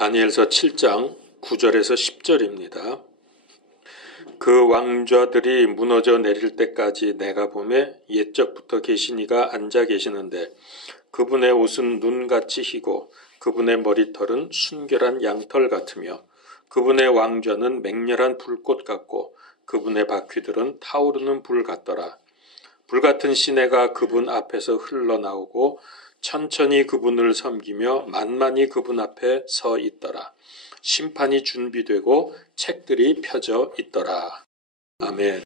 다니엘서 7장 9절에서 10절입니다. 그 왕좌들이 무너져 내릴 때까지 내가 보매 옛적부터 계신 이가 앉아 계시는데 그분의 옷은 눈같이 희고 그분의 머리털은 순결한 양털 같으며 그분의 왕좌는 맹렬한 불꽃 같고 그분의 바퀴들은 타오르는 불 같더라. 불같은 시내가 그분 앞에서 흘러나오고 천천히 그분을 섬기며 만만히 그분 앞에 서 있더라. 심판이 준비되고 책들이 펴져 있더라. 아멘.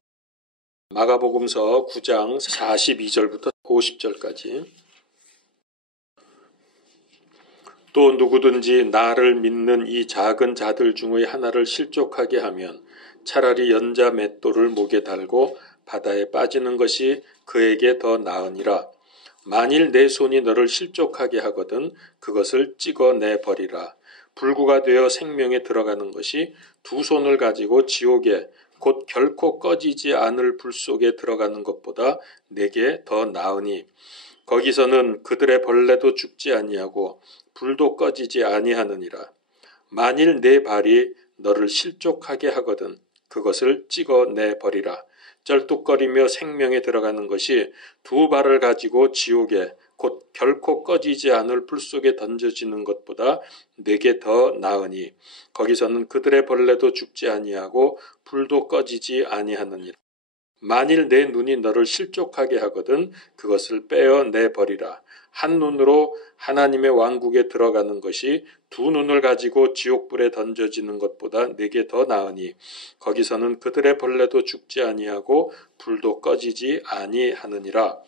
마가복음서 9장 42절부터 50절까지. 또 누구든지 나를 믿는 이 작은 자들 중의 하나를 실족하게 하면 차라리 연자 맷돌을 목에 달고 바다에 빠지는 것이 그에게 더 나으니라. 만일 내 손이 너를 실족하게 하거든 그것을 찍어내 버리라. 불구가 되어 생명에 들어가는 것이 두 손을 가지고 지옥에 곧 결코 꺼지지 않을 불 속에 들어가는 것보다 내게 더 나으니 거기서는 그들의 벌레도 죽지 아니하고 불도 꺼지지 아니하느니라. 만일 내 발이 너를 실족하게 하거든 그것을 찍어내 버리라. 쩔뚝거리며 생명에 들어가는 것이 두 발을 가지고 지옥에 곧 결코 꺼지지 않을 불 속에 던져지는 것보다 내게 더 나으니 거기서는 그들의 벌레도 죽지 아니하고 불도 꺼지지 아니하느니라. 만일 내 눈이 너를 실족하게 하거든 그것을 빼어내 버리라. 한 눈으로 하나님의 왕국에 들어가는 것이 두 눈을 가지고 지옥불에 던져지는 것보다 내게 더 나으니 거기서는 그들의 벌레도 죽지 아니하고 불도 꺼지지 아니하느니라.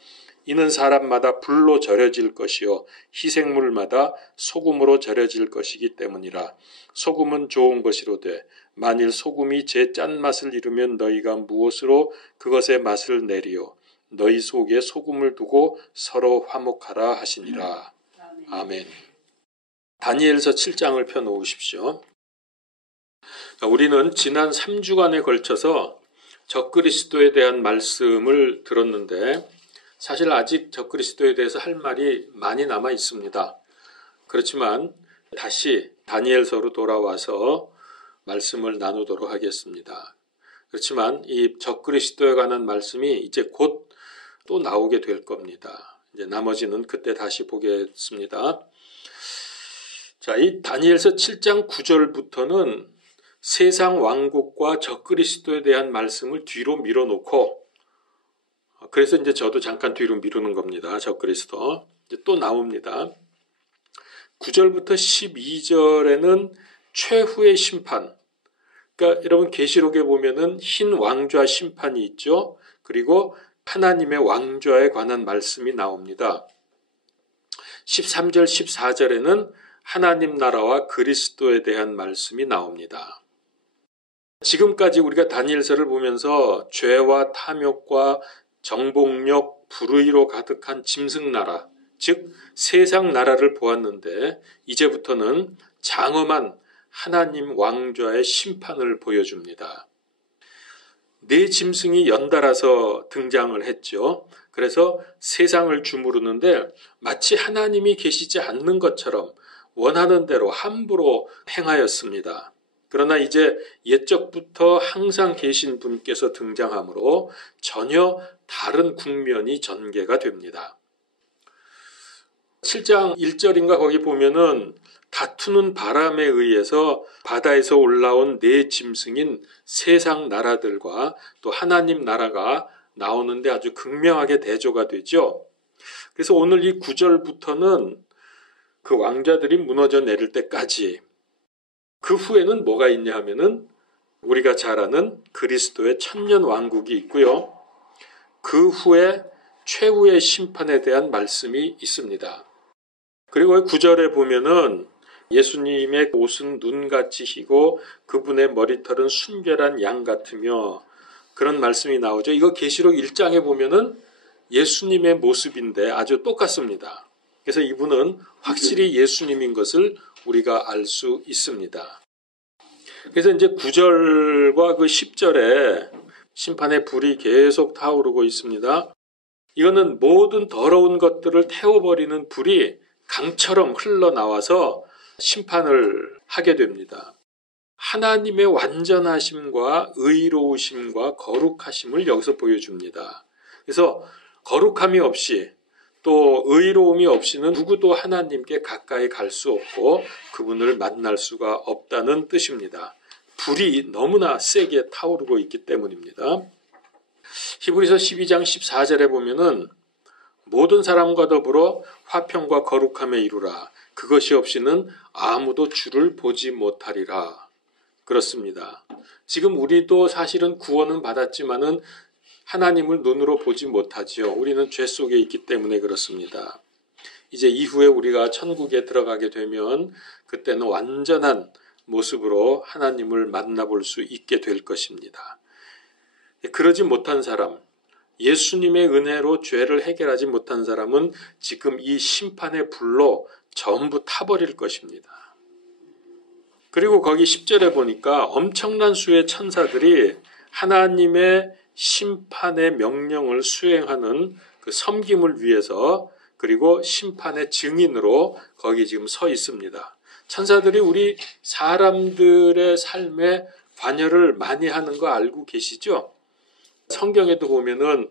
이는 사람마다 불로 절여질 것이요 희생물마다 소금으로 절여질 것이기 때문이라. 소금은 좋은 것이로되 만일 소금이 제 짠맛을 잃으면 너희가 무엇으로 그것의 맛을 내리요. 너희 속에 소금을 두고 서로 화목하라 하시니라. 아멘. 다니엘서 7장을 펴놓으십시오. 우리는 지난 3주간에 걸쳐서 적그리스도에 대한 말씀을 들었는데 사실 아직 적그리스도에 대해서 할 말이 많이 남아 있습니다. 그렇지만 다시 다니엘서로 돌아와서 말씀을 나누도록 하겠습니다. 그렇지만 이 적그리스도에 관한 말씀이 이제 곧 또 나오게 될 겁니다. 이제 나머지는 그때 다시 보겠습니다. 자, 이 다니엘서 7장 9절부터는 세상 왕국과 적그리스도에 대한 말씀을 뒤로 밀어놓고 그래서 이제 저도 잠깐 뒤로 미루는 겁니다. 적그리스도. 이제 또 나옵니다. 9절부터 12절에는 최후의 심판. 그러니까 여러분 계시록에 보면은 흰 왕좌 심판이 있죠. 그리고 하나님의 왕좌에 관한 말씀이 나옵니다. 13절, 14절에는 하나님 나라와 그리스도에 대한 말씀이 나옵니다. 지금까지 우리가 다니엘서를 보면서 죄와 탐욕과 정복력, 불의로 가득한 짐승나라, 즉 세상 나라를 보았는데 이제부터는 장엄한 하나님 왕좌의 심판을 보여줍니다. 네 짐승이 연달아서 등장을 했죠. 그래서 세상을 주무르는데 마치 하나님이 계시지 않는 것처럼 원하는 대로 함부로 행하였습니다. 그러나 이제 옛적부터 항상 계신 분께서 등장하므로 전혀 다른 국면이 전개가 됩니다. 7장 1절인가 거기 보면은 다투는 바람에 의해서 바다에서 올라온 네 짐승인 세상 나라들과 또 하나님 나라가 나오는데 아주 극명하게 대조가 되죠. 그래서 오늘 이 9절부터는 그 왕자들이 무너져 내릴 때까지 그 후에는 뭐가 있냐 하면은 우리가 잘 아는 그리스도의 천년 왕국이 있고요. 그 후에 최후의 심판에 대한 말씀이 있습니다. 그리고 9절에 보면은 예수님의 옷은 눈같이 희고 그분의 머리털은 순결한 양 같으며 그런 말씀이 나오죠. 이거 계시록 1장에 보면은 예수님의 모습인데 아주 똑같습니다. 그래서 이분은 확실히 예수님인 것을 우리가 알 수 있습니다. 그래서 이제 9절과 그 10절에 심판의 불이 계속 타오르고 있습니다. 이거는 모든 더러운 것들을 태워버리는 불이 강처럼 흘러나와서 심판을 하게 됩니다. 하나님의 완전하심과 의로우심과 거룩하심을 여기서 보여줍니다. 그래서 거룩함이 없이 또 의로움이 없이는 누구도 하나님께 가까이 갈 수 없고 그분을 만날 수가 없다는 뜻입니다. 불이 너무나 세게 타오르고 있기 때문입니다. 히브리서 12장 14절에 보면은 모든 사람과 더불어 화평과 거룩함에 이루라. 그것이 없이는 아무도 주를 보지 못하리라. 그렇습니다. 지금 우리도 사실은 구원은 받았지만은 하나님을 눈으로 보지 못하지요. 우리는 죄 속에 있기 때문에 그렇습니다. 이제 이후에 우리가 천국에 들어가게 되면 그때는 완전한 모습으로 하나님을 만나볼 수 있게 될 것입니다. 그러지 못한 사람, 예수님의 은혜로 죄를 해결하지 못한 사람은 지금 이 심판의 불로 전부 타버릴 것입니다. 그리고 거기 10절에 보니까 엄청난 수의 천사들이 하나님의 심판의 명령을 수행하는 그 섬김을 위해서 그리고 심판의 증인으로 거기 지금 서 있습니다. 천사들이 우리 사람들의 삶에 관여를 많이 하는 거 알고 계시죠? 성경에도 보면은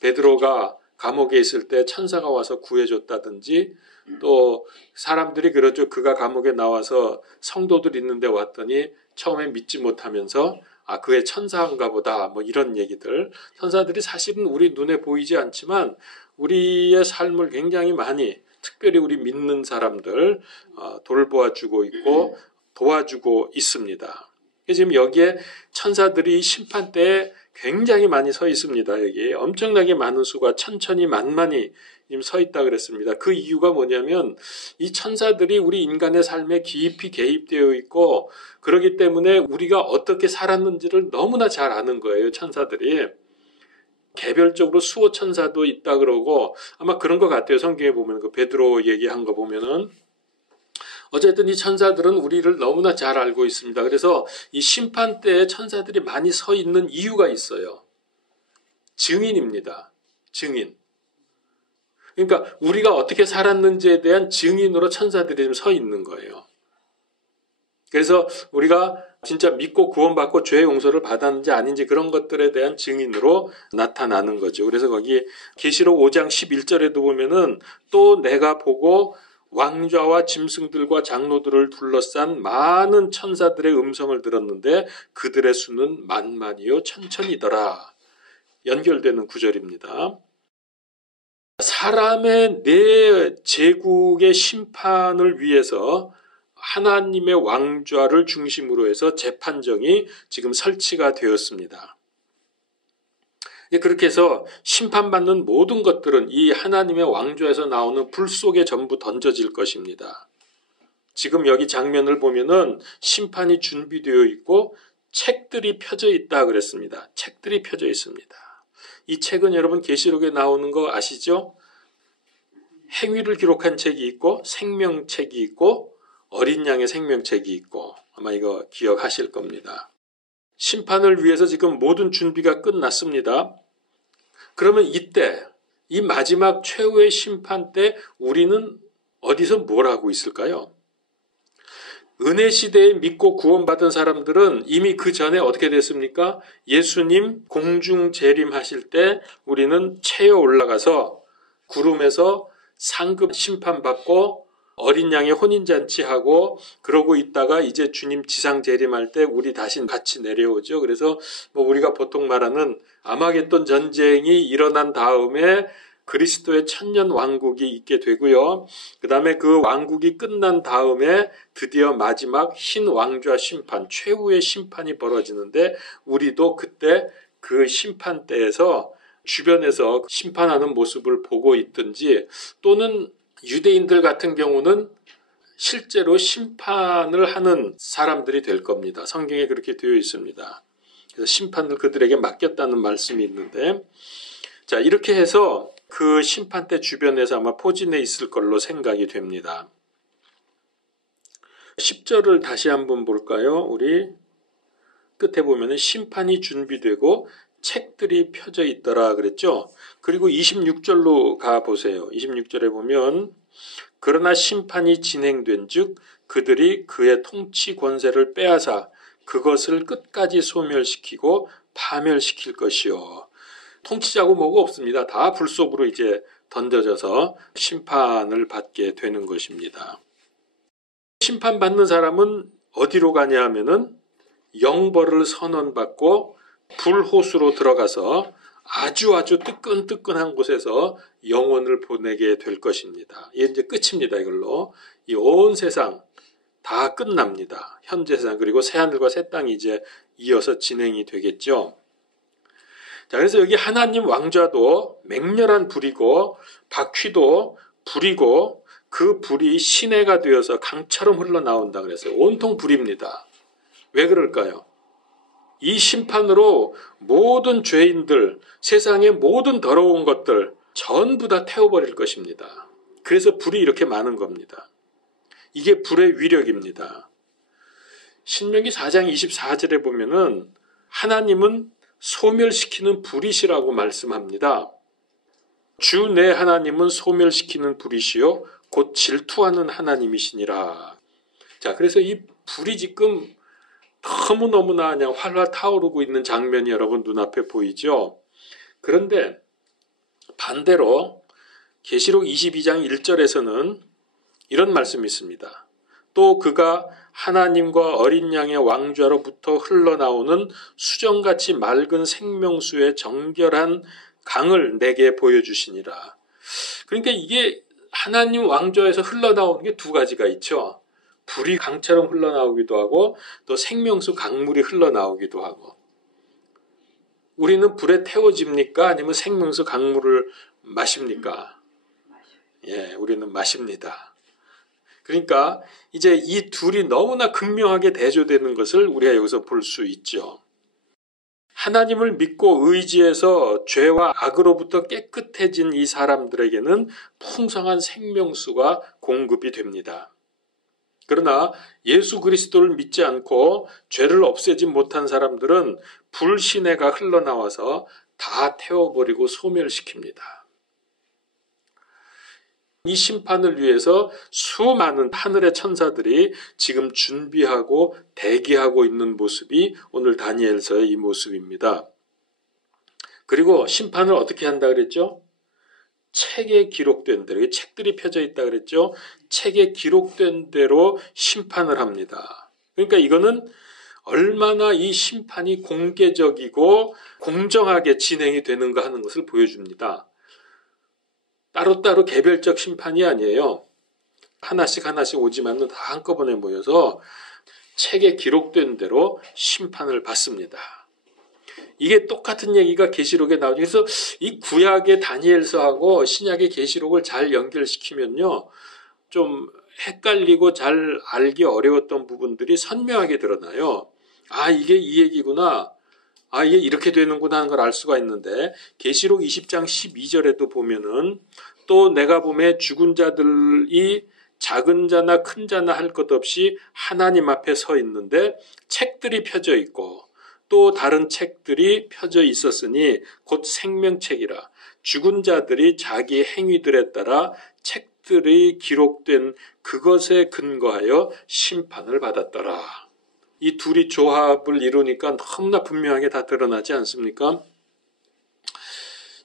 베드로가 감옥에 있을 때 천사가 와서 구해줬다든지 또 사람들이 그러죠. 그가 감옥에 나와서 성도들 있는데 왔더니 처음에 믿지 못하면서 그의 천사인가 보다 뭐 이런 얘기들. 천사들이 사실은 우리 눈에 보이지 않지만 우리의 삶을 굉장히 많이 특별히 우리 믿는 사람들 돌보아주고 있고 도와주고 있습니다. 지금 여기에 천사들이 심판 때에 굉장히 많이 서 있습니다. 여기 엄청나게 많은 수가 천천히 만만히 서 있다 그랬습니다. 그 이유가 뭐냐면 이 천사들이 우리 인간의 삶에 깊이 개입되어 있고 그렇기 때문에 우리가 어떻게 살았는지를 너무나 잘 아는 거예요. 천사들이. 개별적으로 수호 천사도 있다 그러고 아마 그런 것 같아요. 성경에 보면 그 베드로 얘기한 거 보면은 어쨌든 이 천사들은 우리를 너무나 잘 알고 있습니다. 그래서 이 심판 때에 천사들이 많이 서 있는 이유가 있어요. 증인입니다. 증인. 그러니까 우리가 어떻게 살았는지에 대한 증인으로 천사들이 지금 서 있는 거예요. 그래서 우리가 진짜 믿고 구원받고 죄의 용서를 받았는지 아닌지 그런 것들에 대한 증인으로 나타나는 거죠. 그래서 거기 계시록 5장 11절에도 보면은 또 내가 보고 왕좌와 짐승들과 장로들을 둘러싼 많은 천사들의 음성을 들었는데 그들의 수는 만만이요 천천이더라. 연결되는 구절입니다. 사람의 내 제국의 심판을 위해서 하나님의 왕좌를 중심으로 해서 재판정이 지금 설치가 되었습니다. 그렇게 해서 심판받는 모든 것들은 이 하나님의 왕좌에서 나오는 불 속에 전부 던져질 것입니다. 지금 여기 장면을 보면은 심판이 준비되어 있고 책들이 펴져 있다 그랬습니다. 책들이 펴져 있습니다. 이 책은 여러분 계시록에 나오는 거 아시죠? 행위를 기록한 책이 있고 생명책이 있고 어린 양의 생명책이 있고 아마 이거 기억하실 겁니다. 심판을 위해서 지금 모든 준비가 끝났습니다. 그러면 이때 이 마지막 최후의 심판 때 우리는 어디서 뭘 하고 있을까요? 은혜 시대에 믿고 구원받은 사람들은 이미 그 전에 어떻게 됐습니까? 예수님 공중 재림하실 때 우리는 체에 올라가서 구름에서 상급 심판받고 어린 양의 혼인잔치하고 그러고 있다가 이제 주님 지상 재림할 때 우리 다시 같이 내려오죠. 그래서 우리가 보통 말하는 아마겟돈 전쟁이 일어난 다음에 그리스도의 천년 왕국이 있게 되고요. 그 다음에 그 왕국이 끝난 다음에 드디어 마지막 흰 왕좌 심판, 최후의 심판이 벌어지는데 우리도 그때 그 심판 때에서 주변에서 심판하는 모습을 보고 있든지 또는 유대인들 같은 경우는 실제로 심판을 하는 사람들이 될 겁니다. 성경에 그렇게 되어 있습니다. 그래서 심판을 그들에게 맡겼다는 말씀이 있는데 자 이렇게 해서 그 심판대 주변에서 아마 포진해 있을 걸로 생각이 됩니다. 10절을 다시 한번 볼까요? 우리 끝에 보면 심판이 준비되고 책들이 펴져 있더라 그랬죠. 그리고 26절로 가보세요. 26절에 보면 그러나 심판이 진행된 즉 그들이 그의 통치 권세를 빼앗아 그것을 끝까지 소멸시키고 파멸시킬 것이요. 통치자고 뭐고 없습니다. 다 불 속으로 이제 던져져서 심판을 받게 되는 것입니다. 심판받는 사람은 어디로 가냐 하면은 영벌을 선언받고 불호수로 들어가서 아주 뜨끈뜨끈한 곳에서 영혼을 보내게 될 것입니다. 이게 이제 끝입니다. 이걸로 이 온 세상 다 끝납니다. 현재 세상 그리고 새하늘과 새 땅이 이제 이어서 진행이 되겠죠. 자, 그래서 여기 하나님 왕좌도 맹렬한 불이고 바퀴도 불이고 그 불이 시내가 되어서 강처럼 흘러나온다 그랬어요. 온통 불입니다. 왜 그럴까요? 이 심판으로 모든 죄인들, 세상의 모든 더러운 것들 전부 다 태워버릴 것입니다. 그래서 불이 이렇게 많은 겁니다. 이게 불의 위력입니다. 신명기 4장 24절에 보면은 하나님은 소멸시키는 불이시라고 말씀합니다. 주 내 하나님은 소멸시키는 불이시요 곧 질투하는 하나님이시니라. 자, 그래서 이 불이 지금 너무너무나 그냥 활활 타오르고 있는 장면이 여러분 눈앞에 보이죠. 그런데 반대로 계시록 22장 1절에서는 이런 말씀이 있습니다. 또 그가 하나님과 어린 양의 왕좌로부터 흘러나오는 수정같이 맑은 생명수의 정결한 강을 내게 보여주시니라. 그러니까 이게 하나님 왕좌에서 흘러나오는 게 두 가지가 있죠. 불이 강처럼 흘러나오기도 하고 또 생명수 강물이 흘러나오기도 하고. 우리는 불에 태워집니까? 아니면 생명수 강물을 마십니까? 예, 우리는 마십니다. 그러니까 이제 이 둘이 너무나 극명하게 대조되는 것을 우리가 여기서 볼 수 있죠. 하나님을 믿고 의지해서 죄와 악으로부터 깨끗해진 이 사람들에게는 풍성한 생명수가 공급이 됩니다. 그러나 예수 그리스도를 믿지 않고 죄를 없애지 못한 사람들은 불시내가 흘러나와서 다 태워버리고 소멸시킵니다. 이 심판을 위해서 수많은 하늘의 천사들이 지금 준비하고 대기하고 있는 모습이 오늘 다니엘서의 이 모습입니다. 그리고 심판을 어떻게 한다 그랬죠? 책에 기록된 대로, 책들이 펴져 있다 그랬죠? 책에 기록된 대로 심판을 합니다. 그러니까 이거는 얼마나 이 심판이 공개적이고 공정하게 진행이 되는가 하는 것을 보여줍니다. 따로따로 개별적 심판이 아니에요. 하나씩 오지만은 다 한꺼번에 모여서 책에 기록된 대로 심판을 받습니다. 이게 똑같은 얘기가 계시록에 나오죠. 그래서 이 구약의 다니엘서하고 신약의 계시록을 잘 연결시키면요, 좀 헷갈리고 잘 알기 어려웠던 부분들이 선명하게 드러나요. 아, 이게 이 얘기구나. 아, 이게 이렇게 되는구나 하는 걸 알 수가 있는데, 계시록 20장 12절에도 보면은 또 내가 보매 죽은 자들이 작은 자나 큰 자나 할 것 없이 하나님 앞에 서 있는데 책들이 펴져 있고 또 다른 책들이 펴져 있었으니 곧 생명책이라. 죽은 자들이 자기 행위들에 따라 책들이 기록된 그것에 근거하여 심판을 받았더라. 이 둘이 조합을 이루니까 너무나 분명하게 다 드러나지 않습니까?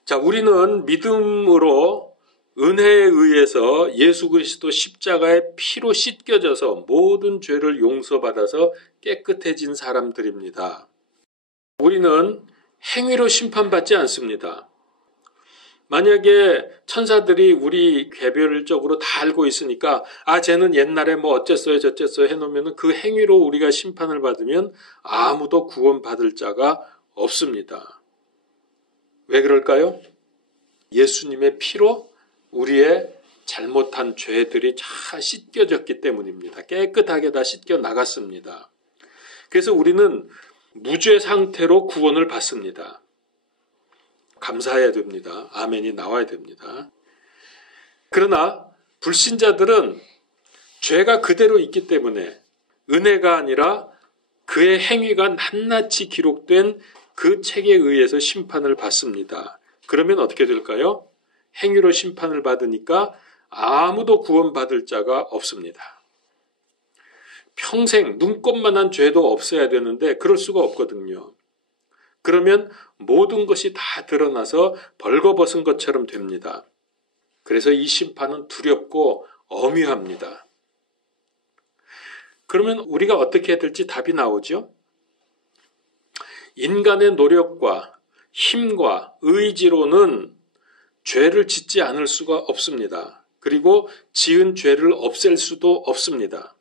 자, 우리는 믿음으로 은혜에 의해서 예수 그리스도 십자가의 피로 씻겨져서 모든 죄를 용서받아서 깨끗해진 사람들입니다. 우리는 행위로 심판받지 않습니다. 만약에 천사들이 우리 개별적으로 다 알고 있으니까 쟤는 옛날에 뭐 어쨌어요 저쨌어요 해놓으면 그 행위로 우리가 심판을 받으면 아무도 구원받을 자가 없습니다. 왜 그럴까요? 예수님의 피로 우리의 잘못한 죄들이 다 씻겨졌기 때문입니다. 깨끗하게 다 씻겨 나갔습니다. 그래서 우리는 무죄 상태로 구원을 받습니다. 감사해야 됩니다. 아멘이 나와야 됩니다. 그러나 불신자들은 죄가 그대로 있기 때문에 은혜가 아니라 그의 행위가 낱낱이 기록된 그 책에 의해서 심판을 받습니다. 그러면 어떻게 될까요? 행위로 심판을 받으니까 아무도 구원받을 자가 없습니다. 평생 눈꼽만한 죄도 없어야 되는데 그럴 수가 없거든요. 그러면 모든 것이 다 드러나서 벌거벗은 것처럼 됩니다. 그래서 이 심판은 두렵고 엄위합니다. 그러면 우리가 어떻게 해야 될지 답이 나오죠? 인간의 노력과 힘과 의지로는 죄를 짓지 않을 수가 없습니다. 그리고 지은 죄를 없앨 수도 없습니다.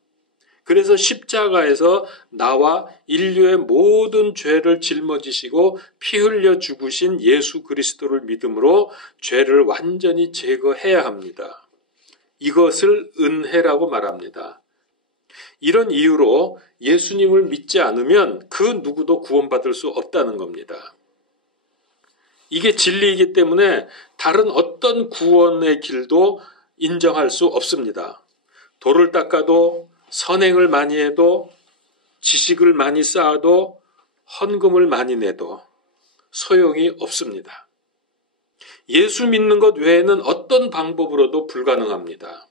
그래서 십자가에서 나와 인류의 모든 죄를 짊어지시고 피 흘려 죽으신 예수 그리스도를 믿음으로 죄를 완전히 제거해야 합니다. 이것을 은혜라고 말합니다. 이런 이유로 예수님을 믿지 않으면 그 누구도 구원받을 수 없다는 겁니다. 이게 진리이기 때문에 다른 어떤 구원의 길도 인정할 수 없습니다. 돌을 닦아도 선행을 많이 해도 지식을 많이 쌓아도 헌금을 많이 내도 소용이 없습니다. 예수 믿는 것 외에는 어떤 방법으로도 불가능합니다.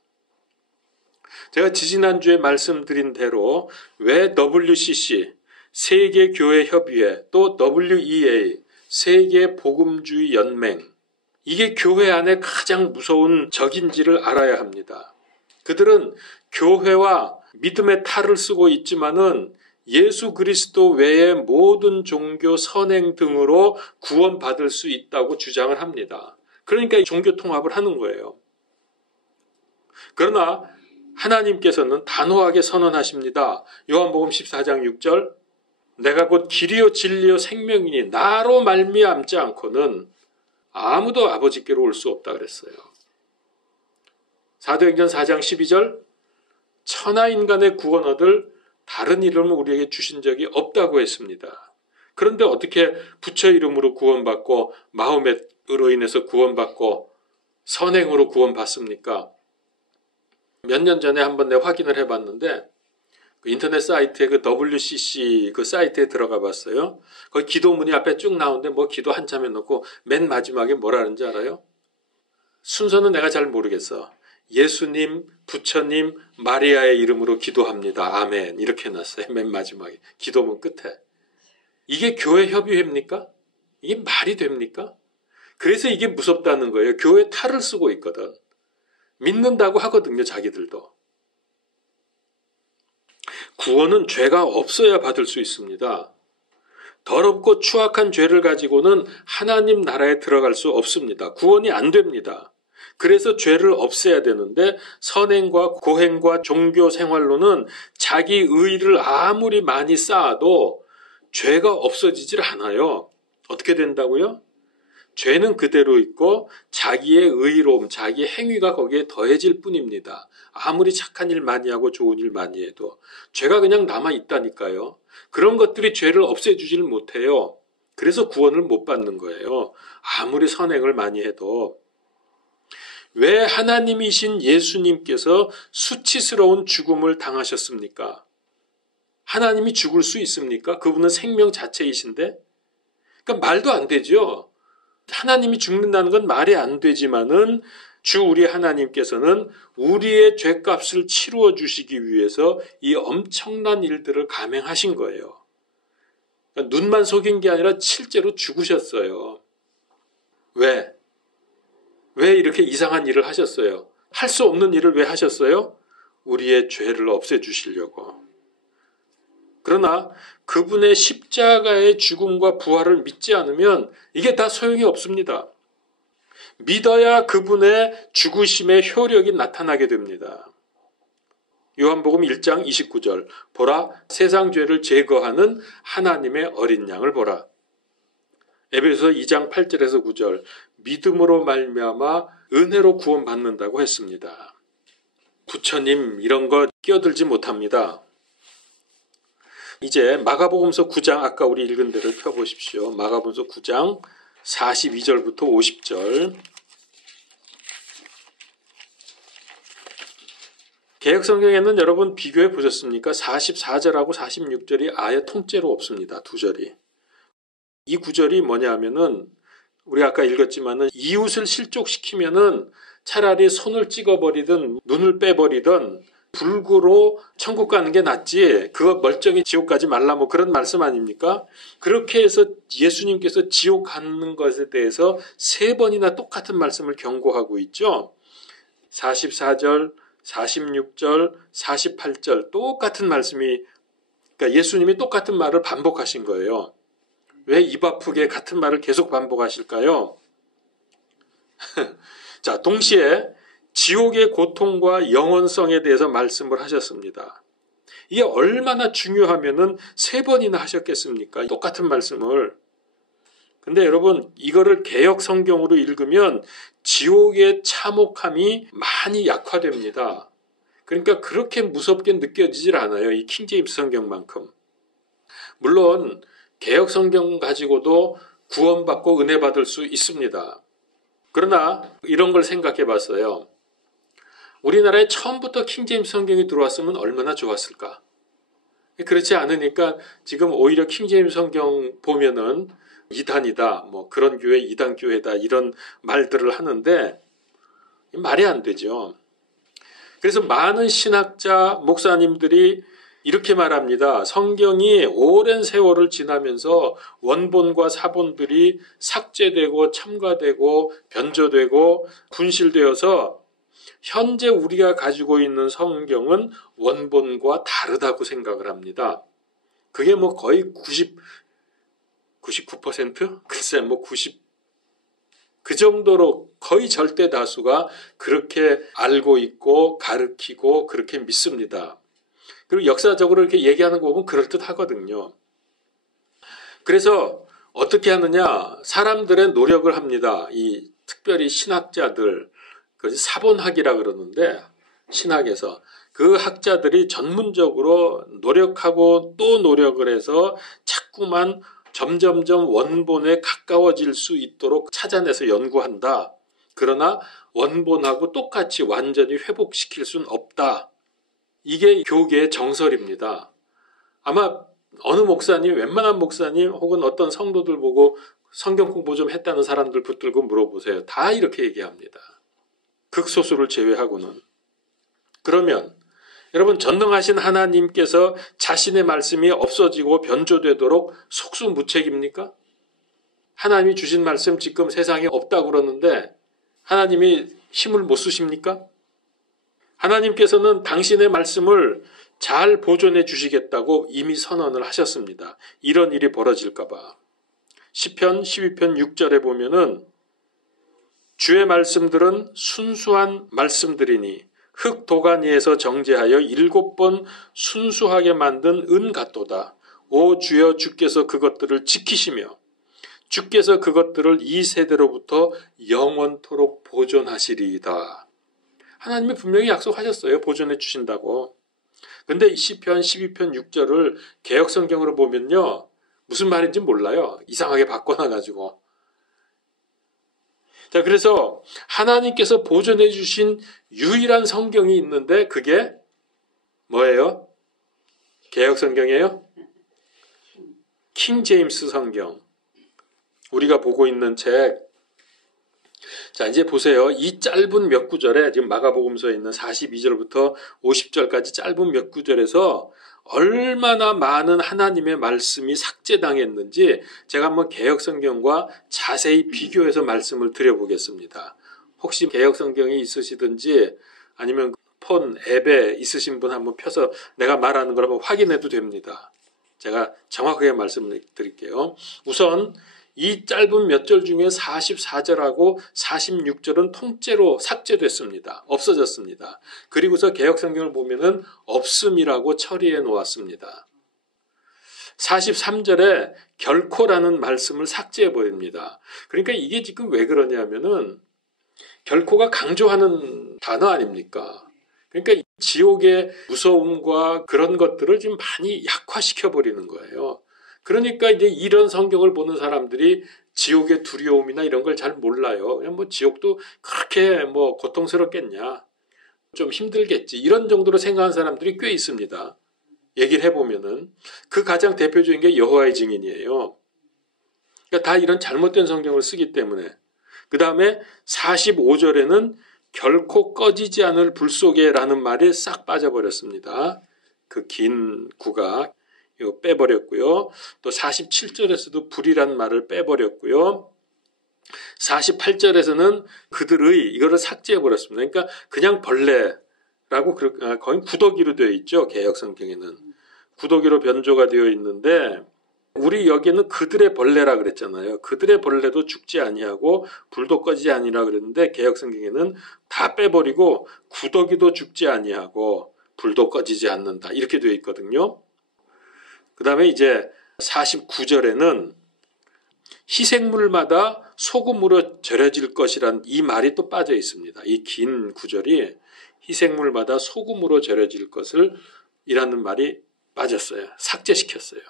제가 지지난주에 말씀드린 대로 왜 WCC, 세계교회협의회, 또 WEA, 세계복음주의 연맹, 이게 교회 안에 가장 무서운 적인지를 알아야 합니다. 그들은 교회와 믿음의 탈을 쓰고 있지만은 예수 그리스도 외의 모든 종교 선행 등으로 구원받을 수 있다고 주장을 합니다. 그러니까 종교 통합을 하는 거예요. 그러나 하나님께서는 단호하게 선언하십니다. 요한복음 14장 6절, 내가 곧 길이요 진리요 생명이니 나로 말미암지 않고는 아무도 아버지께로 올 수 없다 그랬어요. 사도행전 4장 12절, 천하 인간의 구원 얻을 다른 이름을 우리에게 주신 적이 없다고 했습니다. 그런데 어떻게 부처 이름으로 구원받고 마호멧으로 인해서 구원받고 선행으로 구원받습니까? 몇 년 전에 한번 내가 확인을 해봤는데 그 인터넷 사이트에 그 WCC 그 사이트에 들어가 봤어요. 거기 기도문이 앞에 쭉 나오는데 뭐 기도 한참 해놓고 맨 마지막에 뭐라는지 알아요? 순서는 내가 잘 모르겠어. 예수님, 부처님, 마리아의 이름으로 기도합니다. 아멘. 이렇게 해놨어요. 맨 마지막에. 기도문 끝에. 이게 교회 협의회입니까? 이게 말이 됩니까? 그래서 이게 무섭다는 거예요. 교회 탈을 쓰고 있거든. 믿는다고 하거든요. 자기들도. 구원은 죄가 없어야 받을 수 있습니다. 더럽고 추악한 죄를 가지고는 하나님 나라에 들어갈 수 없습니다. 구원이 안 됩니다. 그래서 죄를 없애야 되는데 선행과 고행과 종교 생활로는 자기 의를 아무리 많이 쌓아도 죄가 없어지질 않아요. 어떻게 된다고요? 죄는 그대로 있고 자기의 의로움, 자기의 행위가 거기에 더해질 뿐입니다. 아무리 착한 일 많이 하고 좋은 일 많이 해도 죄가 그냥 남아 있다니까요. 그런 것들이 죄를 없애주질 못해요. 그래서 구원을 못 받는 거예요. 아무리 선행을 많이 해도. 왜 하나님이신 예수님께서 수치스러운 죽음을 당하셨습니까? 하나님이 죽을 수 있습니까? 그분은 생명 자체이신데? 그러니까 말도 안 되죠. 하나님이 죽는다는 건 말이 안 되지만은 주 우리 하나님께서는 우리의 죄값을 치루어 주시기 위해서 이 엄청난 일들을 감행하신 거예요. 그러니까 눈만 속인 게 아니라 실제로 죽으셨어요. 왜? 왜 이렇게 이상한 일을 하셨어요? 할 수 없는 일을 왜 하셨어요? 우리의 죄를 없애주시려고. 그러나 그분의 십자가의 죽음과 부활을 믿지 않으면 이게 다 소용이 없습니다. 믿어야 그분의 죽으심의 효력이 나타나게 됩니다. 요한복음 1장 29절, 보라 세상 죄를 제거하는 하나님의 어린 양을 보라. 에베소서 2장 8절에서 9절, 믿음으로 말미암아 은혜로 구원받는다고 했습니다. 부처님 이런 거 끼어들지 못합니다. 이제 마가복음서 9장 아까 우리 읽은 대로 펴보십시오. 마가복음서 9장 42절부터 50절. 개역성경에는 여러분 비교해 보셨습니까? 44절하고 46절이 아예 통째로 없습니다. 두 절이. 이 구절이 뭐냐 하면은 우리 아까 읽었지만은 이웃을 실족시키면은 차라리 손을 찍어버리든 눈을 빼버리든 불구로 천국 가는 게 낫지 그거 멀쩡히 지옥 가지 말라 뭐 그런 말씀 아닙니까? 그렇게 해서 예수님께서 지옥 가는 것에 대해서 3번이나 똑같은 말씀을 경고하고 있죠. 44절, 46절, 48절 똑같은 말씀이 그러니까 예수님이 똑같은 말을 반복하신 거예요. 왜 입 아프게 같은 말을 계속 반복하실까요? 자, 동시에 지옥의 고통과 영원성에 대해서 말씀을 하셨습니다. 이게 얼마나 중요하면은 3번이나 하셨겠습니까? 똑같은 말씀을. 근데 여러분, 이거를 개역 성경으로 읽으면 지옥의 참혹함이 많이 약화됩니다. 그러니까 그렇게 무섭게 느껴지질 않아요. 이 킹제임스 성경만큼. 물론 개역 성경 가지고도 구원받고 은혜 받을 수 있습니다. 그러나 이런 걸 생각해 봤어요. 우리나라에 처음부터 킹제임스 성경이 들어왔으면 얼마나 좋았을까? 그렇지 않으니까 지금 오히려 킹제임스 성경 보면은 이단이다, 뭐 그런 교회 이단 교회다 이런 말들을 하는데 말이 안 되죠. 그래서 많은 신학자, 목사님들이 이렇게 말합니다. 성경이 오랜 세월을 지나면서 원본과 사본들이 삭제되고 첨가되고 변조되고 분실되어서 현재 우리가 가지고 있는 성경은 원본과 다르다고 생각을 합니다. 그게 뭐 거의 99%? 글쎄 뭐 90, 그 정도로 거의 절대 다수가 그렇게 알고 있고 가르치고 그렇게 믿습니다. 그리고 역사적으로 이렇게 얘기하는 거 보면 그럴듯하거든요. 그래서 어떻게 하느냐? 사람들의 노력을 합니다. 이 특별히 신학자들, 사본학이라 그러는데 신학에서 그 학자들이 전문적으로 노력하고 또 노력을 해서 자꾸만 점점점 원본에 가까워질 수 있도록 찾아내서 연구한다. 그러나 원본하고 똑같이 완전히 회복시킬 수는 없다. 이게 교계의 정설입니다. 아마 어느 목사님, 웬만한 목사님 혹은 어떤 성도들 보고 성경 공부 좀 했다는 사람들 붙들고 물어보세요. 다 이렇게 얘기합니다. 극소수를 제외하고는. 그러면 여러분 전능하신 하나님께서 자신의 말씀이 없어지고 변조되도록 속수무책입니까? 하나님이 주신 말씀 지금 세상에 없다고 그러는데 하나님이 힘을 못 쓰십니까? 하나님께서는 당신의 말씀을 잘 보존해 주시겠다고 이미 선언을 하셨습니다. 이런 일이 벌어질까 봐. 시편 12편 6절에 보면은 주의 말씀들은 순수한 말씀들이니 흙 도가니에서 정제하여 7번 순수하게 만든 은 같도다. 오 주여 주께서 그것들을 지키시며 주께서 그것들을 이 세대로부터 영원토록 보존하시리이다. 하나님이 분명히 약속하셨어요. 보존해 주신다고. 근데 이 시편 12편 6절을 개역성경으로 보면요. 무슨 말인지 몰라요. 이상하게 바꿔놔가지고. 자, 그래서 하나님께서 보존해 주신 유일한 성경이 있는데 그게 뭐예요? 개역성경이에요? 킹제임스 성경. 우리가 보고 있는 책. 자, 이제 보세요. 이 짧은 몇 구절에 지금 마가복음서에 있는 42절부터 50절까지 짧은 몇 구절에서 얼마나 많은 하나님의 말씀이 삭제당했는지 제가 한번 개역성경과 자세히 비교해서 말씀을 드려보겠습니다. 혹시 개역성경이 있으시든지 아니면 폰 앱에 있으신 분 한번 펴서 내가 말하는 걸 한번 확인해도 됩니다. 제가 정확하게 말씀을 드릴게요. 우선 이 짧은 몇 절 중에 44절하고 46절은 통째로 삭제됐습니다. 없어졌습니다. 그리고서 개역성경을 보면은 없음이라고 처리해 놓았습니다. 43절에 결코라는 말씀을 삭제해 버립니다. 그러니까 이게 지금 왜 그러냐면은 결코가 강조하는 단어 아닙니까? 그러니까 지옥의 무서움과 그런 것들을 지금 많이 약화시켜 버리는 거예요. 그러니까 이제 이런 성경을 보는 사람들이 지옥의 두려움이나 이런 걸 잘 몰라요. 그냥 뭐 지옥도 그렇게 뭐 고통스럽겠냐, 좀 힘들겠지 이런 정도로 생각하는 사람들이 꽤 있습니다. 얘기를 해보면은 그 가장 대표적인 게 여호와의 증인이에요. 그러니까 다 이런 잘못된 성경을 쓰기 때문에. 그 다음에 45절에는 결코 꺼지지 않을 불 속에라는 말이 싹 빠져버렸습니다. 그 긴 구가 이거 빼버렸고요. 또 47절에서도 불이란 말을 빼버렸고요. 48절에서는 그들의 이거를 삭제해버렸습니다. 그러니까 그냥 벌레라고 거의 구더기로 되어 있죠. 개역성경에는. 구더기로 변조가 되어 있는데 우리 여기는 그들의 벌레라 그랬잖아요. 그들의 벌레도 죽지 아니하고 불도 꺼지지 아니라 그랬는데 개역성경에는 다 빼버리고 구더기도 죽지 아니하고 불도 꺼지지 않는다 이렇게 되어 있거든요. 그 다음에 이제 49절에는 희생물마다 소금으로 절여질 것이란 이 말이 또 빠져 있습니다. 이 긴 구절이 희생물마다 소금으로 절여질 것을 이라는 말이 빠졌어요. 삭제시켰어요.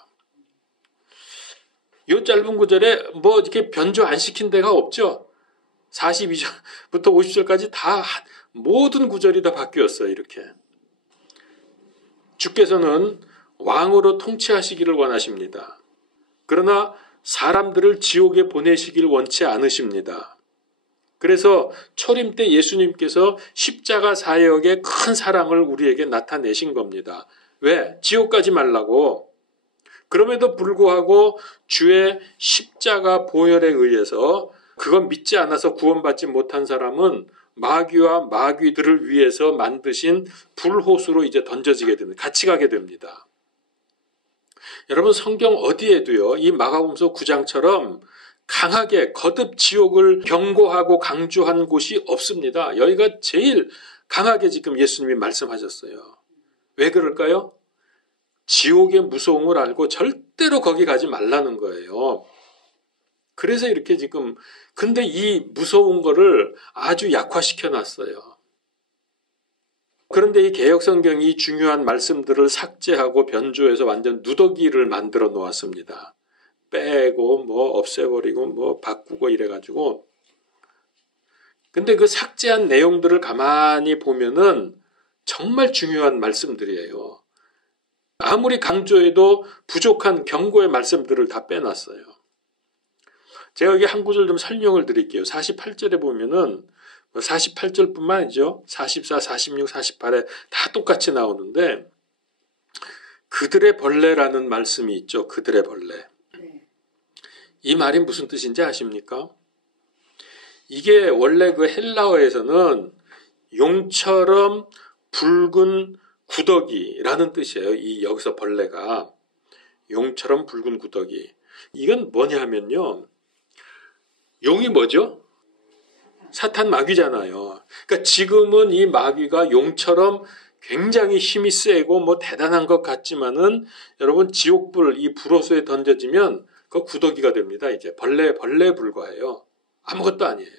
이 짧은 구절에 뭐 이렇게 변조 안 시킨 데가 없죠. 42절부터 50절까지 다 모든 구절이 다 바뀌었어요. 이렇게. 주께서는 왕으로 통치하시기를 원하십니다. 그러나 사람들을 지옥에 보내시길 원치 않으십니다. 그래서 초림 때 예수님께서 십자가 사역의 큰 사랑을 우리에게 나타내신 겁니다. 왜? 지옥 가지 말라고. 그럼에도 불구하고 주의 십자가 보혈에 의해서 그건 믿지 않아서 구원받지 못한 사람은 마귀와 마귀들을 위해서 만드신 불호수로 이제 던져지게 됩니다. 같이 가게 됩니다. 여러분 성경 어디에도요. 이 마가복음서 9장처럼 강하게 거듭 지옥을 경고하고 강조한 곳이 없습니다. 여기가 제일 강하게 지금 예수님이 말씀하셨어요. 왜 그럴까요? 지옥의 무서움을 알고 절대로 거기 가지 말라는 거예요. 그래서 이렇게 지금 근데 이 무서운 거를 아주 약화시켜 놨어요. 그런데 이 개역성경이 중요한 말씀들을 삭제하고 변조해서 완전 누더기를 만들어 놓았습니다. 빼고 뭐 없애버리고 뭐 바꾸고 이래가지고. 근데 그 삭제한 내용들을 가만히 보면은 정말 중요한 말씀들이에요. 아무리 강조해도 부족한 경고의 말씀들을 다 빼놨어요. 제가 여기 한 구절 좀 설명을 드릴게요. 48절에 보면은 48절뿐만 아니죠. 44, 46, 48에 다 똑같이 나오는데 그들의 벌레라는 말씀이 있죠. 그들의 벌레. 이 말이 무슨 뜻인지 아십니까? 이게 원래 그 헬라어에서는 용처럼 붉은 구더기라는 뜻이에요. 이 여기서 벌레가 용처럼 붉은 구더기. 이건 뭐냐 하면요. 용이 뭐죠? 사탄 마귀잖아요. 그러니까 지금은 이 마귀가 용처럼 굉장히 힘이 세고 뭐 대단한 것 같지만은 여러분 지옥불 이 불호수에 던져지면 그 구더기가 됩니다. 이제 벌레에 불과해요. 아무것도 아니에요.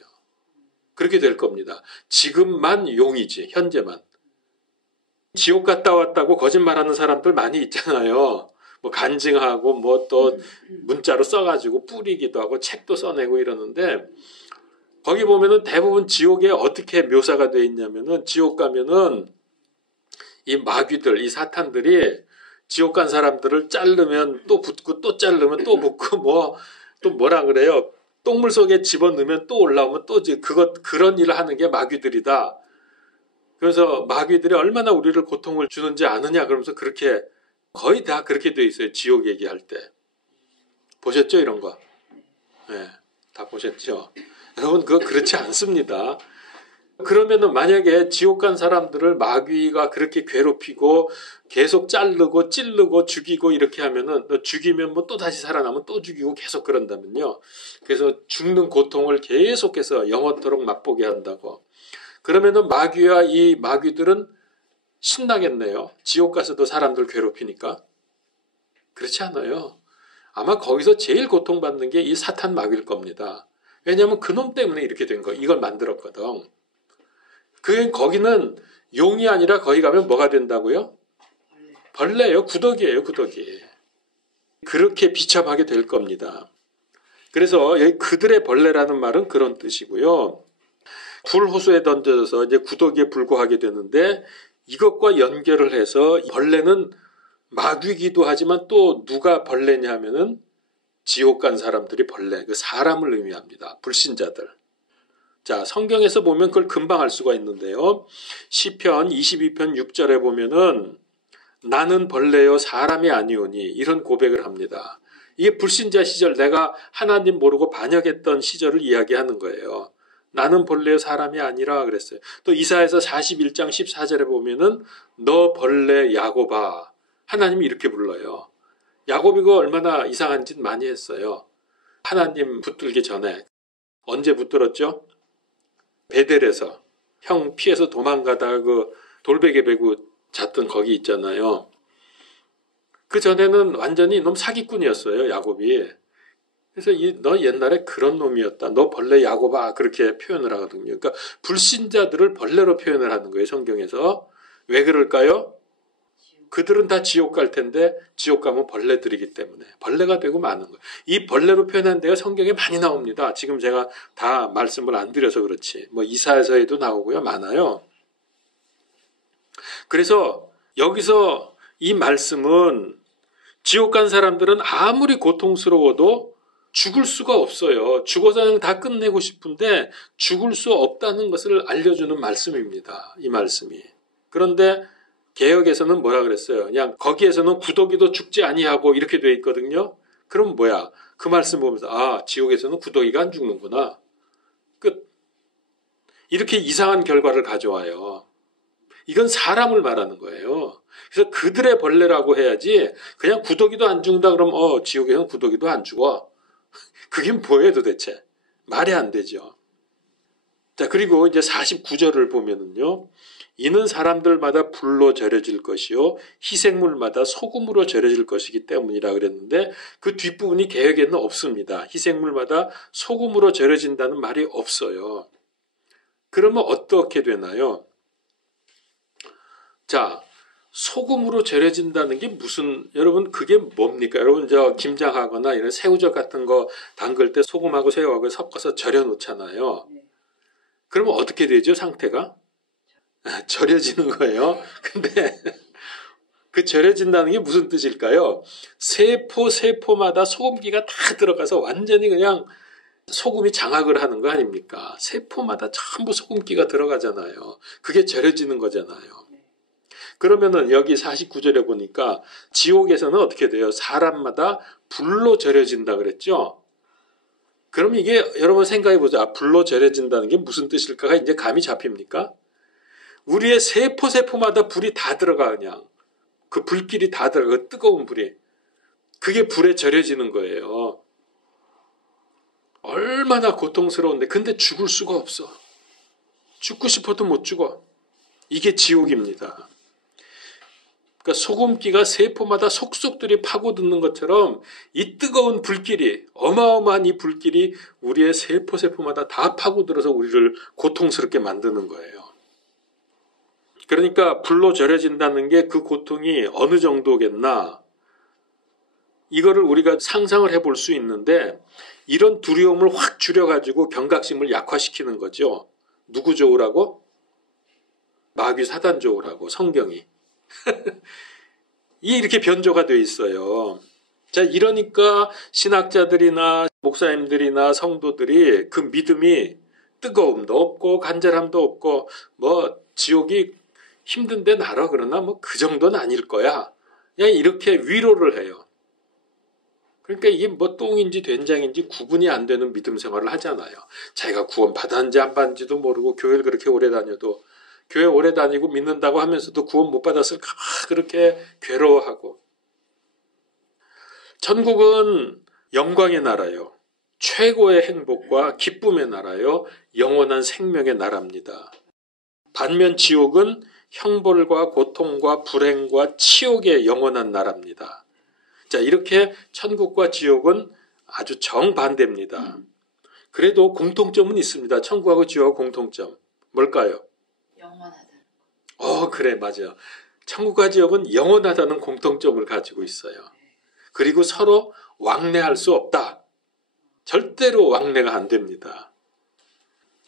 그렇게 될 겁니다. 지금만 용이지 현재만. 지옥 갔다 왔다고 거짓말하는 사람들 많이 있잖아요. 뭐 간증하고 뭐 또 문자로 써가지고 뿌리기도 하고 책도 써내고 이러는데 거기 보면은 대부분 지옥에 어떻게 묘사가 되어 있냐면은 지옥 가면은 이 마귀들, 이 사탄들이 지옥 간 사람들을 자르면 또 붙고 또 자르면 또 붙고 뭐 또 뭐라 그래요? 똥물 속에 집어넣으면 또 올라오면 또 그런 일을 하는 게 마귀들이다. 그래서 마귀들이 얼마나 우리를 고통을 주는지 아느냐 그러면서 그렇게 거의 다 그렇게 돼 있어요. 지옥 얘기할 때. 보셨죠? 이런 거. 네, 다 보셨죠? 여러분 그거 그렇지 않습니다. 그러면은 만약에 지옥 간 사람들을 마귀가 그렇게 괴롭히고 계속 자르고 찌르고 죽이고 이렇게 하면은 죽이면 뭐 또 다시 살아나면 또 죽이고 계속 그런다면요. 그래서 죽는 고통을 계속해서 영원토록 맛보게 한다고. 그러면은 마귀와 이 마귀들은 신나겠네요. 지옥 가서도 사람들 괴롭히니까. 그렇지 않아요. 아마 거기서 제일 고통받는 게 이 사탄 마귀일 겁니다. 왜냐하면 그놈 때문에 이렇게 된 거, 이걸 만들었거든. 거기는 용이 아니라 거기 가면 뭐가 된다고요? 벌레예요. 구더기예요. 구더기. 그렇게 비참하게 될 겁니다. 그래서 여기 그들의 벌레라는 말은 그런 뜻이고요. 불호수에 던져져서 이제 구더기에 불과하게 되는데 이것과 연결을 해서 벌레는 마귀기도 하지만 또 누가 벌레냐 하면은 지옥 간 사람들이 벌레, 그 사람을 의미합니다. 불신자들. 자, 성경에서 보면 그걸 금방 알 수가 있는데요. 시편 22편 6절에 보면은 나는 벌레요 사람이 아니오니 이런 고백을 합니다. 이게 불신자 시절, 내가 하나님 모르고 반역했던 시절을 이야기하는 거예요. 나는 벌레요 사람이 아니라 그랬어요. 또 이사야서 41장 14절에 보면은 너 벌레 야곱아, 하나님이 이렇게 불러요. 야곱이 그 얼마나 이상한 짓 많이 했어요. 하나님 붙들기 전에. 언제 붙들었죠? 베델에서 형 피해서 도망가다가 그 돌베개 베고 잤던 거기 있잖아요. 그 전에는 완전히 놈 사기꾼이었어요, 야곱이. 그래서 너 옛날에 그런 놈이었다. 너 벌레 야곱아, 그렇게 표현을 하거든요. 그러니까 불신자들을 벌레로 표현을 하는 거예요, 성경에서. 왜 그럴까요? 그들은 다 지옥 갈 텐데 지옥 가면 벌레들이기 때문에 벌레가 되고 마는 거예요. 이 벌레로 표현한 데가 성경에 많이 나옵니다. 지금 제가 다 말씀을 안 드려서 그렇지. 뭐 이사야서에도 나오고요. 많아요. 그래서 여기서 이 말씀은 지옥 간 사람들은 아무리 고통스러워도 죽을 수가 없어요. 죽어서 그냥 다 끝내고 싶은데 죽을 수 없다는 것을 알려주는 말씀입니다. 이 말씀이. 그런데 개역에서는 뭐라 그랬어요? 그냥 거기에서는 구더기도 죽지 아니하고 이렇게 돼 있거든요. 그럼 뭐야? 그 말씀 보면서 아, 지옥에서는 구더기가 안 죽는구나. 끝. 이렇게 이상한 결과를 가져와요. 이건 사람을 말하는 거예요. 그래서 그들의 벌레라고 해야지 그냥 구더기도 안 죽는다 그러면 지옥에서는 구더기도 안 죽어. 그게 뭐예요 도대체? 말이 안 되죠. 자, 그리고 이제 49절을 보면은요. 이는 사람들마다 불로 절여질 것이요 희생물마다 소금으로 절여질 것이기 때문이라 그랬는데 그 뒷부분이 개역에는 없습니다. 희생물마다 소금으로 절여진다는 말이 없어요. 그러면 어떻게 되나요? 자, 소금으로 절여진다는 게 무슨, 여러분 그게 뭡니까? 여러분 저 김장하거나 이런 새우젓 같은 거 담글 때 소금하고 새우하고 섞어서 절여 놓잖아요. 그러면 어떻게 되죠, 상태가? 절여지는 거예요. 근데 그 절여진다는 게 무슨 뜻일까요? 세포마다 소금기가 다 들어가서 완전히 그냥 소금이 장악을 하는 거 아닙니까? 세포마다 전부 소금기가 들어가잖아요. 그게 절여지는 거잖아요. 그러면은 여기 49절에 보니까 지옥에서는 어떻게 돼요? 사람마다 불로 절여진다 그랬죠? 그럼 이게 여러분 생각해 보세요. 불로 절여진다는 게 무슨 뜻일까가 이제 감이 잡힙니까? 우리의 세포마다 불이 다 들어가 그냥. 그 불길이 다 들어가. 그 뜨거운 불이. 그게 불에 절여지는 거예요. 얼마나 고통스러운데 근데 죽을 수가 없어. 죽고 싶어도 못 죽어. 이게 지옥입니다. 그러니까 소금기가 세포마다 속속들이 파고드는 것처럼 이 뜨거운 불길이, 어마어마한 이 불길이 우리의 세포마다 다 파고들어서 우리를 고통스럽게 만드는 거예요. 그러니까 불로 절여진다는 게 그 고통이 어느 정도겠나, 이거를 우리가 상상을 해볼 수 있는데 이런 두려움을 확 줄여가지고 경각심을 약화시키는 거죠. 누구 좋으라고? 마귀 사단 좋으라고 성경이. 이렇게 변조가 되어 있어요. 자, 이러니까 신학자들이나 목사님들이나 성도들이 그 믿음이 뜨거움도 없고 간절함도 없고 뭐 지옥이 힘든데 나라 그러나 뭐 그 정도는 아닐 거야. 그냥 이렇게 위로를 해요. 그러니까 이게 뭐 똥인지 된장인지 구분이 안 되는 믿음 생활을 하잖아요. 자기가 구원 받았는지 안 받았는지도 모르고 교회를 그렇게 오래 다녀도, 교회 오래 다니고 믿는다고 하면서도 구원 못 받았을까 그렇게 괴로워하고. 천국은 영광의 나라요. 최고의 행복과 기쁨의 나라요. 영원한 생명의 나라입니다. 반면 지옥은 형벌과 고통과 불행과 치욕의 영원한 나라입니다. 자, 이렇게 천국과 지옥은 아주 정반대입니다. 그래도 공통점은 있습니다. 천국하고 지옥하고 공통점. 뭘까요? 영원하다. 그래, 맞아. 천국과 지옥은 영원하다는 공통점을 가지고 있어요. 그리고 서로 왕래할 수 없다. 절대로 왕래가 안 됩니다.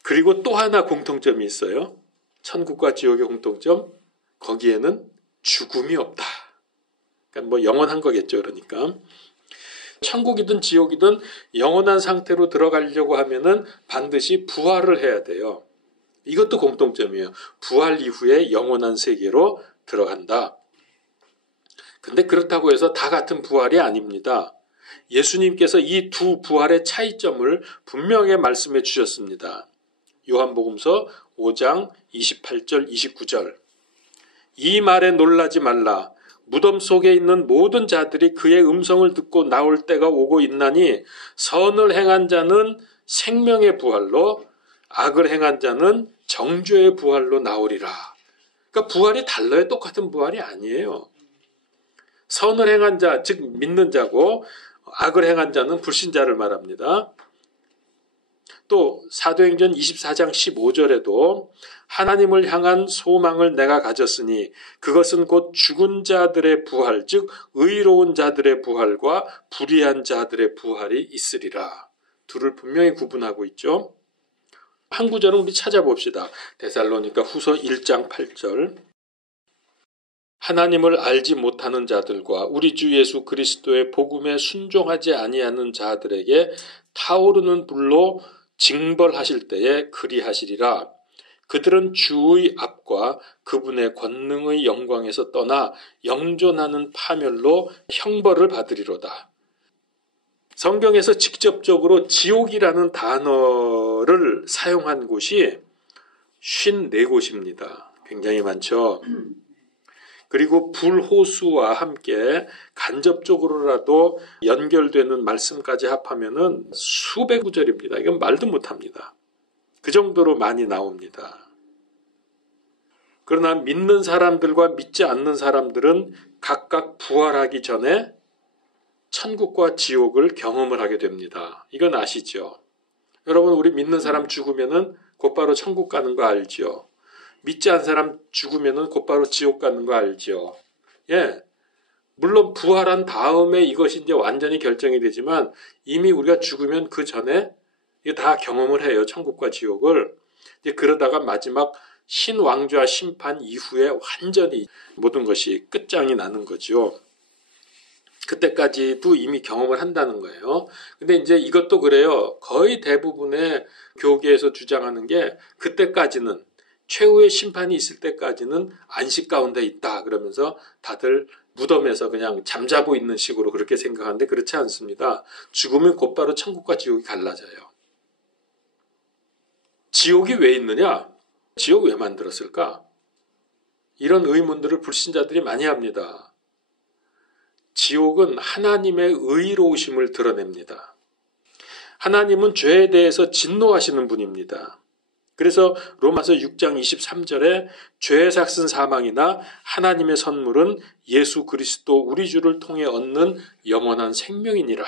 그리고 또 하나 공통점이 있어요. 천국과 지옥의 공통점, 거기에는 죽음이 없다. 그러니까 뭐 영원한 거겠죠, 그러니까. 천국이든 지옥이든 영원한 상태로 들어가려고 하면은 반드시 부활을 해야 돼요. 이것도 공통점이에요. 부활 이후에 영원한 세계로 들어간다. 근데 그렇다고 해서 다 같은 부활이 아닙니다. 예수님께서 이 두 부활의 차이점을 분명히 말씀해 주셨습니다. 요한복음서 5장 28절 29절. 이 말에 놀라지 말라. 무덤 속에 있는 모든 자들이 그의 음성을 듣고 나올 때가 오고 있나니 선을 행한 자는 생명의 부활로 악을 행한 자는 정죄의 부활로 나오리라. 그러니까 부활이 달라요. 똑같은 부활이 아니에요. 선을 행한 자, 즉 믿는 자고 악을 행한 자는 불신자를 말합니다. 또 사도행전 24장 15절에도 하나님을 향한 소망을 내가 가졌으니 그것은 곧 죽은 자들의 부활, 즉 의로운 자들의 부활과 불의한 자들의 부활이 있으리라. 둘을 분명히 구분하고 있죠. 한 구절은 우리 찾아봅시다. 데살로니가 후서 1장 8절. 하나님을 알지 못하는 자들과 우리 주 예수 그리스도의 복음에 순종하지 아니하는 자들에게 타오르는 불로 징벌하실 때에 그리하시리라. 그들은 주의 앞과 그분의 권능의 영광에서 떠나 영존하는 파멸로 형벌을 받으리로다. 성경에서 직접적으로 지옥이라는 단어를 사용한 곳이 54곳입니다. 굉장히 많죠. 그리고 불호수와 함께 간접적으로라도 연결되는 말씀까지 합하면은 수백 구절입니다. 이건 말도 못합니다. 그 정도로 많이 나옵니다. 그러나 믿는 사람들과 믿지 않는 사람들은 각각 부활하기 전에 천국과 지옥을 경험을 하게 됩니다. 이건 아시죠? 여러분, 우리 믿는 사람 죽으면은 곧바로 천국 가는 거 알죠? 믿지 않은 사람 죽으면은 곧바로 지옥 가는 거 알죠? 예. 물론 부활한 다음에 이것이 이제 완전히 결정이 되지만 이미 우리가 죽으면 그 전에 이게 다 경험을 해요. 천국과 지옥을. 이제 그러다가 마지막 신왕좌 심판 이후에 완전히 모든 것이 끝장이 나는 거죠. 그때까지도 이미 경험을 한다는 거예요. 근데 이제 이것도 그래요. 거의 대부분의 교계에서 주장하는 게 그때까지는 최후의 심판이 있을 때까지는 안식 가운데 있다 그러면서 다들 무덤에서 그냥 잠자고 있는 식으로 그렇게 생각하는데 그렇지 않습니다. 죽으면 곧바로 천국과 지옥이 갈라져요. 지옥이 왜 있느냐? 지옥 왜 만들었을까? 이런 의문들을 불신자들이 많이 합니다. 지옥은 하나님의 의로우심을 드러냅니다. 하나님은 죄에 대해서 진노하시는 분입니다. 그래서 로마서 6장 23절에 죄의 삭슨 사망이나 하나님의 선물은 예수 그리스도 우리 주를 통해 얻는 영원한 생명이니라.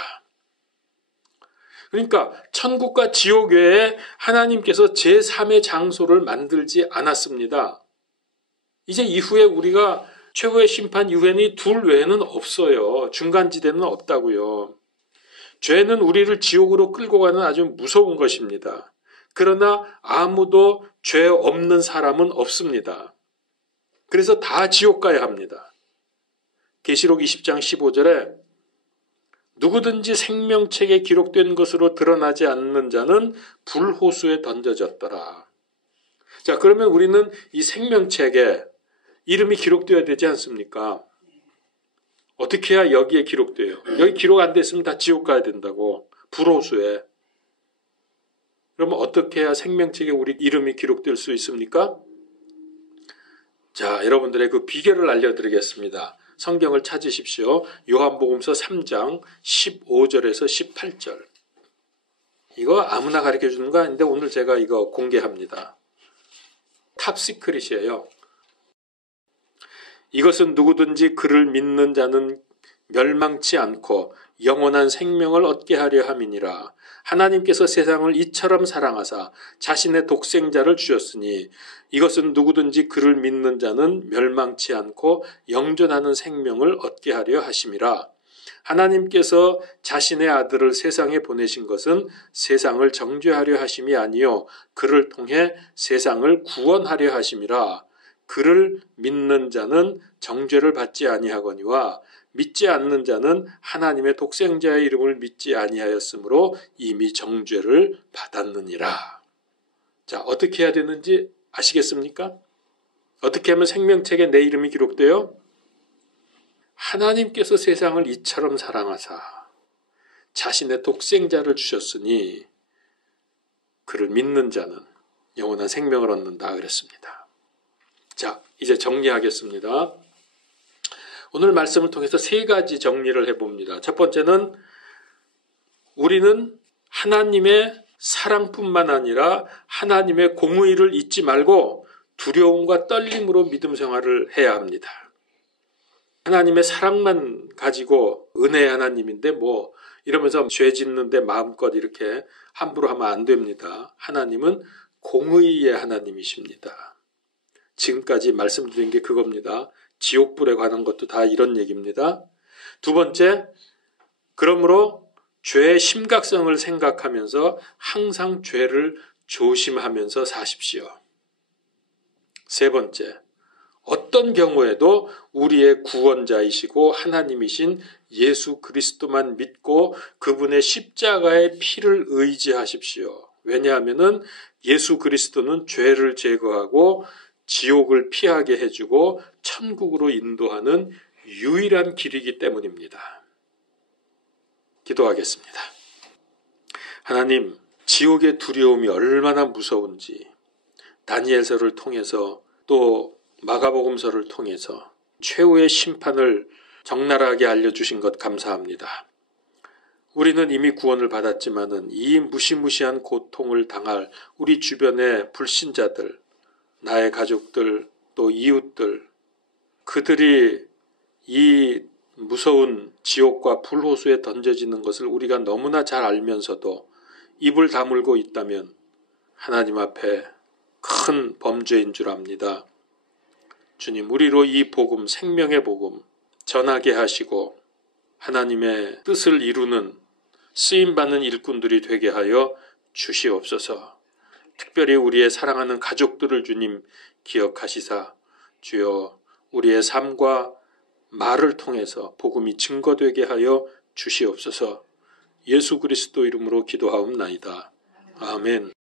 그러니까 천국과 지옥 외에 하나님께서 제3의 장소를 만들지 않았습니다. 이제 이후에 우리가 최후의 심판 이후에는 이 둘 외에는 없어요. 중간지대는 없다고요. 죄는 우리를 지옥으로 끌고 가는 아주 무서운 것입니다. 그러나 아무도 죄 없는 사람은 없습니다. 그래서 다 지옥 가야 합니다. 계시록 20장 15절에 누구든지 생명책에 기록된 것으로 드러나지 않는 자는 불호수에 던져졌더라. 자, 그러면 우리는 이 생명책에 이름이 기록되어야 되지 않습니까? 어떻게 해야 여기에 기록돼요? 여기 기록 안 됐으면 다 지옥 가야 된다고. 불호수에. 그러면 어떻게 해야 생명책에 우리 이름이 기록될 수 있습니까? 자, 여러분들의 그 비결을 알려드리겠습니다. 성경을 찾으십시오. 요한복음서 3장 15절에서 18절. 이거 아무나 가르쳐주는 거 아닌데 오늘 제가 이거 공개합니다. 탑시크릿이에요. 이것은 누구든지 그를 믿는 자는 멸망치 않고 영원한 생명을 얻게 하려 함이니라. 하나님께서 세상을 이처럼 사랑하사 자신의 독생자를 주셨으니 이것은 누구든지 그를 믿는 자는 멸망치 않고 영존하는 생명을 얻게 하려 하심이라. 하나님께서 자신의 아들을 세상에 보내신 것은 세상을 정죄하려 하심이 아니요 그를 통해 세상을 구원하려 하심이라. 그를 믿는 자는 정죄를 받지 아니하거니와 믿지 않는 자는 하나님의 독생자의 이름을 믿지 아니하였으므로 이미 정죄를 받았느니라. 자, 어떻게 해야 되는지 아시겠습니까? 어떻게 하면 생명책에 내 이름이 기록돼요? 하나님께서 세상을 이처럼 사랑하사 자신의 독생자를 주셨으니 그를 믿는 자는 영원한 생명을 얻는다 그랬습니다. 자, 이제 정리하겠습니다. 오늘 말씀을 통해서 세 가지 정리를 해봅니다. 첫 번째는 우리는 하나님의 사랑뿐만 아니라 하나님의 공의를 잊지 말고 두려움과 떨림으로 믿음 생활을 해야 합니다. 하나님의 사랑만 가지고 은혜의 하나님인데 뭐 이러면서 죄 짓는데 마음껏 이렇게 함부로 하면 안 됩니다. 하나님은 공의의 하나님이십니다. 지금까지 말씀드린 게 그겁니다. 지옥불에 관한 것도 다 이런 얘기입니다. 두 번째, 그러므로 죄의 심각성을 생각하면서 항상 죄를 조심하면서 사십시오. 세 번째, 어떤 경우에도 우리의 구원자이시고 하나님이신 예수 그리스도만 믿고 그분의 십자가의 피를 의지하십시오. 왜냐하면 예수 그리스도는 죄를 제거하고 지옥을 피하게 해주고 천국으로 인도하는 유일한 길이기 때문입니다. 기도하겠습니다. 하나님, 지옥의 두려움이 얼마나 무서운지 다니엘서를 통해서 또 마가복음서를 통해서 최후의 심판을 적나라하게 알려주신 것 감사합니다. 우리는 이미 구원을 받았지만은 이 무시무시한 고통을 당할 우리 주변의 불신자들, 나의 가족들, 또 이웃들, 그들이 이 무서운 지옥과 불호수에 던져지는 것을 우리가 너무나 잘 알면서도 입을 다물고 있다면 하나님 앞에 큰 범죄인 줄 압니다. 주님, 우리로 이 복음, 생명의 복음 전하게 하시고 하나님의 뜻을 이루는 쓰임받는 일꾼들이 되게 하여 주시옵소서. 특별히 우리의 사랑하는 가족들을 주님 기억하시사 주여 우리의 삶과 말을 통해서 복음이 증거되게 하여 주시옵소서. 예수 그리스도 이름으로 기도하옵나이다. 아멘.